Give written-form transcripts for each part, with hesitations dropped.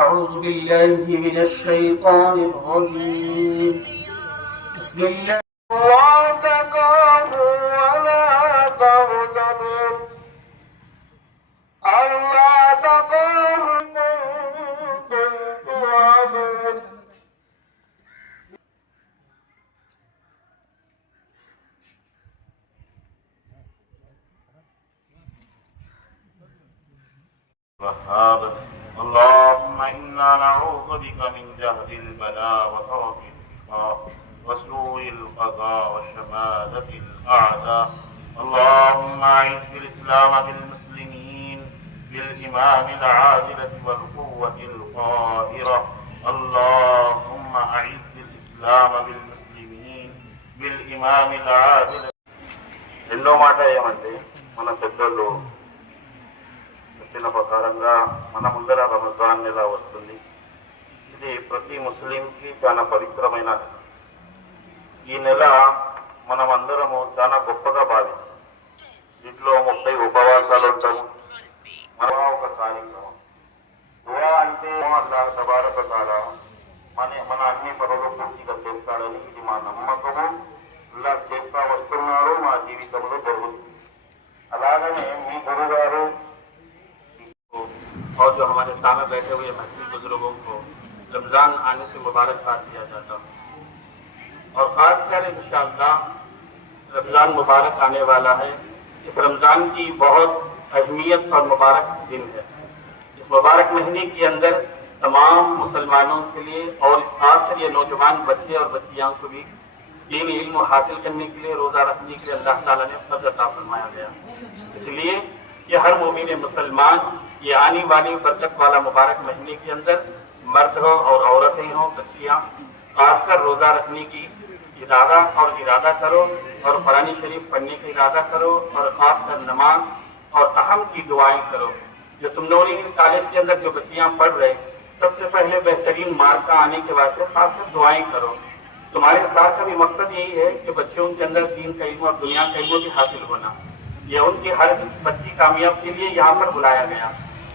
أعوذ بالله من الشيطان الرجيم بسم الله لا تخافوا ولا تحزنوا ألا تخافوا كنتم توعدون وهاب اللهم إنا نعوذ بك من جهد البلاء وطرف الشقاء وسوء القضاء وشماتة الأعداء اللهم أعز الإسلام بالمسلمين بالإمام العادلة والقوة القاهرة اللهم أعز الإسلام بالمسلمين بالإمام العادلة ఎన్నో మాట ఏమంటే మన పెద్దలు చెప్పిన ప్రకారంగా మన ముందర రంజాన్ నెల వస్తుంది. ఇది ప్రతి ముస్లింకి చాలా పవిత్రమైన ఈ నెల మనం అందరము చాలా గొప్పగా భావిస్తాం. దీంట్లో 30 ఉపవాసాలు ఉంటాము. మన ఒక కార్యక్రమం దుఆ అంటే అల్లాహ్ తబారక తఆలా మన అన్ని పనులు పూర్తిగా చేస్తాడని ఇది మా నమ్మకము. అల్లాహ్ చేస్తా వస్తున్నారు, మా జీవితంలో జరుగుతుంది. అలాగనే మీ గురుగారు और जो हमारे सामने बैठे हुए महफिल बुजुर्गों को रमज़ान आने से मुबारकबाद दिया जाता है और ख़ासकर इंशाअल्लाह रमज़ान मुबारक आने वाला है. इस रमज़ान की बहुत अहमियत और मुबारक दिन है. इस मुबारक महीने के अंदर तमाम मुसलमानों के लिए और इस खासकर ये नौजवान बच्चे और बच्चियाँ को भी दीन इल्म हासिल करने के लिए रोज़ा रखने के लिए अल्लाह ताला ने फर्ज अता फरमाया गया. इसलिए ये हर मोमिन मुसलमान ये आने वाली बरकत वाला मुबारक महीने के अंदर मर्द हो और औरतें हों, बच्चियाँ खासकर रोज़ा रखने की इरादा करो और कुरान शरीफ पढ़ने का इरादा करो और खासकर नमाज और अहम की दुआएं करो. जो तुम लोग कॉलेज के अंदर जो बच्चियाँ पढ़ रहे सबसे पहले बेहतरीन मार्क आने के वास्ते खासकर दुआएं करो. तुम्हारे साथ का भी मकसद यही है कि बच्चों के अंदर दीन का इल्म और दुनिया का इल्म भी हासिल होना. यह उनकी हर बच्ची कामयाब के लिए यहाँ पर बुलाया गया.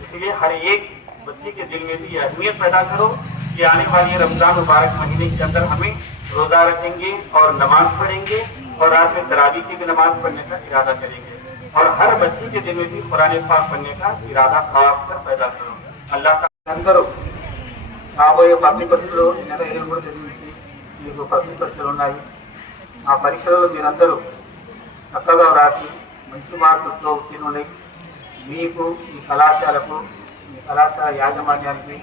इसलिए हर एक बच्चे के दिल में भी यह अहमियत पैदा करो कि आने वाली रमज़ान मुबारक महीने के अंदर हमें रोज़ा रखेंगे और नमाज पढ़ेंगे और रात में तरावी की भी नमाज पढ़ने का इरादा करेंगे और हर बच्ची के दिल में भी कुरान पाक पढ़ने का इरादा खास कर पैदा करो. अल्लाह का అందరూ రాబోయే పబ్లిక్ పరీక్షలు ఈ నెల 23 తేదీ నుంచి మీకు పబ్లిక్ పరీక్షలు ఉన్నాయి. ఆ పరీక్షలలో మీరందరూ చక్కగా రాసి మంచి మార్కులతో ఉత్తీర్ణులై మీకు ఈ కళాశాలకు ఈ కళాశాల యాజమాన్యానికి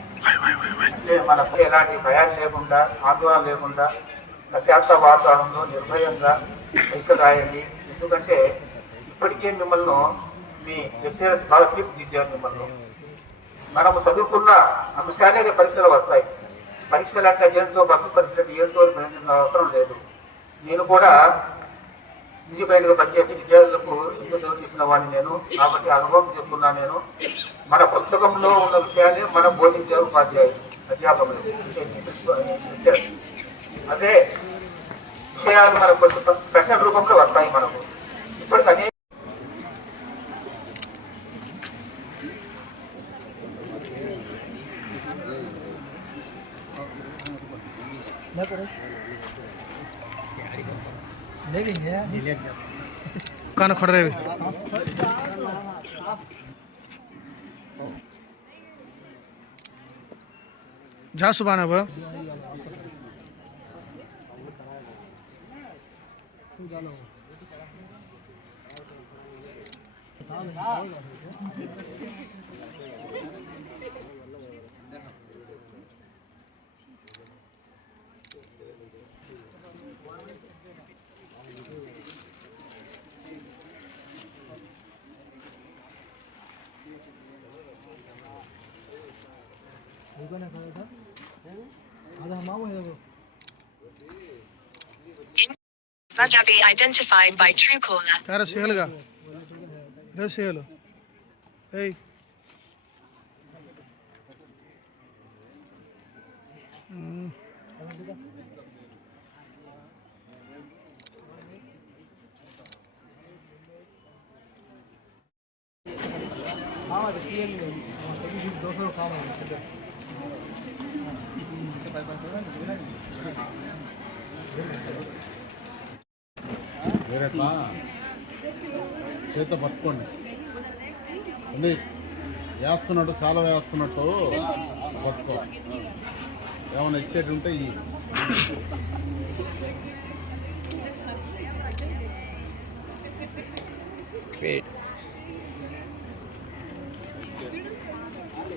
అంటే మనకు ఎలాంటి భయాలు లేకుండా ఆందోళన లేకుండా ప్రశాంత వాతావరణంలో నిర్భయంగా పరీక్షలు రాయండి. ఎందుకంటే ఇప్పటికే మిమ్మల్ని మీ లెక్చరర్స్ బాగా తీర్చిదిద్దారు. మిమ్మల్ని మనము చదువుకున్న అంశాలే పరీక్షలు వస్తాయి. పరీక్షలు అంటే ఏంటో బస్సు పరీక్షలు ఏంటో అవసరం లేదు. నేను కూడా ఇండిపెండెంట్గా పనిచేసి విద్యార్థులకు ఎందుకు చెప్పిన వాడిని నేను, కాబట్టి అనుభవం చెప్తున్నా. నేను మన పుస్తకంలో ఉన్న విషయాన్ని మనం బోధించే ఉపాధ్యాయులు అధ్యాపకులు అదే విషయాలు మనకు కొంచెం ప్రశ్న రూపంలో వస్తాయి. మనకు ఇప్పటికి అనేక कान खड़ रहे जा सुबह अब Rajabi identified by Truecaller. cara shelga raselo hey వేరేట్లా చేత పట్టుకోండి ఉంది వేస్తున్నట్టు చాలా వేస్తున్నట్టు పట్టుకో ఏమైనా ఇచ్చేటి ఉంటే ఈ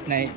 नहीं